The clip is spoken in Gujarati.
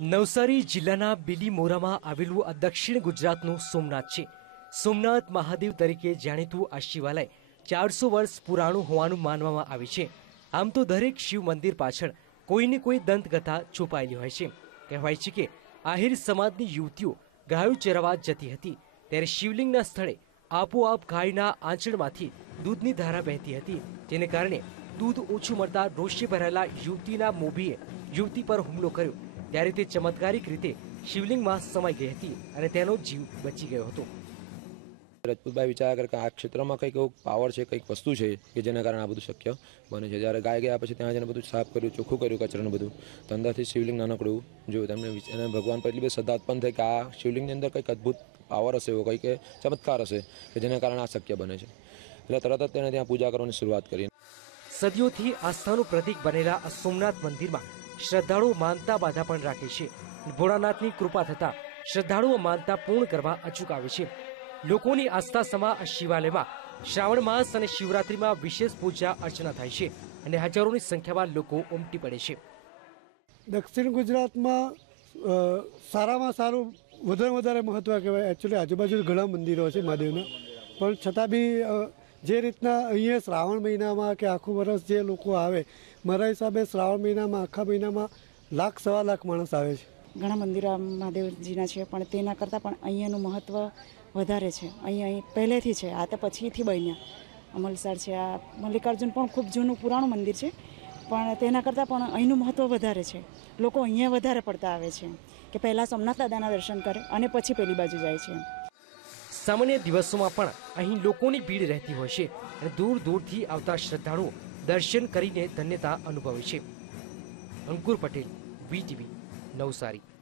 નવસારી જિલ્લાના બિલીમોરામાં આવેલું આ દક્ષિણ ગુજરાતનું સોમનાથ છે. સોમનાથ મહાદેવ તરીકે જાણીતું આ શિવાલય ચારસો વર્ષ પુરાણું હોવાનું માનવામાં આવે છે. આમ તો દરેક શિવ મંદિર પાછળ કોઈને કોઈ દંતકથા છુપાયેલી હોય છે. કહેવાય છે કે આહિર સમાજની યુવતીઓ ગાયો ચરવા જતી હતી. ત્યારે શિવલિંગના સ્થળે આપોઆપ ગાયના આંચળમાંથી દૂધની ધારા વહેતી હતી. જેને કારણે દૂધ ઓછું મળતા રોષે ભરાયેલા યુવતીના મોભીએ યુવતી પર હુમલો કર્યો. ત્યારે તે ચમત્કારિક રીતે શિવલિંગમાં સમાઈ ગઈ હતી અને તેનો જીવ બચી ગયો હતો. રજપૂતભાઈ વિચાર કરે કે આ ક્ષેત્રમાં કંઈક એવું પાવર છે કંઈક વસ્તુ છે કે જેના કારણે આ બધું શક્ય બને છે. જ્યારે ગાય ગયા પછી ત્યાં જઈને બધું સાફ કર્યું ચોખ્ખું કર્યું કચરાનું બધું તો અંદરથી શિવલિંગ નાનકડું જોયું તેમને એને ભગવાન પર એટલી બધી શ્રદ્ધા ઉત્પન્ન થઈ કે આ શિવલિંગની અંદર કંઈક અદ્ભુત પાવર હશે એવો કંઈક ચમત્કાર હશે કે જેના કારણે આ શક્ય બને છે. એટલે તરત જ તેણે ત્યાં પૂજા કરવાની શરૂઆત કરી. સદીઓથી આસ્થાનું પ્રતીક બનેલા સોમનાથ મંદિરમાં શ્રદ્ધાળુઓ માનતા બાધા પણ રાખે છે. ભોળાનાથની કૃપા થતા શ્રદ્ધાળુઓ માનતા પૂર્ણ કરવા અચૂક આવે છે. લોકોની આસ્થા સમા શિવાલયમાં શ્રાવણ માસ અને શિવરાત્રીમાં વિશેષ પૂજા, અર્ચના થાય છે અને હજારોની સંખ્યામાં લોકો ઉમટી પડે છે. દક્ષિણ ગુજરાતમાં સારામાં સારું વધારે વધારે મહત્ત્વ કહેવાય. એકચ્યુઅલી આજુબાજુ ઘણા મંદિરો છે મહાદેવના. પણ છતાં બી જે રીતના અહીંયા શ્રાવણ મહિનામાં કે આખું વર્ષ જે લોકો આવે, મારા હિસાબે શ્રાવણ મહિનામાં, આખા મહિનામાં લાખ, સવા લાખ માણસ આવે છે. ઘણા મંદિરો મહાદેવજીના છે, પણ તેના કરતાં પણ અહીંયાનું મહત્ત્વ વધારે છે. અહીંયા અહીં પહેલેથી છે, આ તો પછીથી બન્યા. અમલસાડ છે, આ મલ્લિકાર્જુન પણ ખૂબ જૂનું પુરાણું મંદિર છે, પણ તેના કરતાં પણ અહીંનું મહત્ત્વ વધારે છે. લોકો અહીંયા વધારે પડતા આવે છે, કે પહેલાં સોમનાથ દાદાના દર્શન કરે અને પછી પેલી બાજુ જાય છે. સામાન્ય દિવસોમાં પણ અહીં લોકોની ભીડ રહેતી હોય છે અને દૂર દૂરથી આવતા શ્રદ્ધાળુઓ દર્શન કરીને ધન્યતા અનુભવે છે. અંકુર પટેલ વીટીવી નવસારી.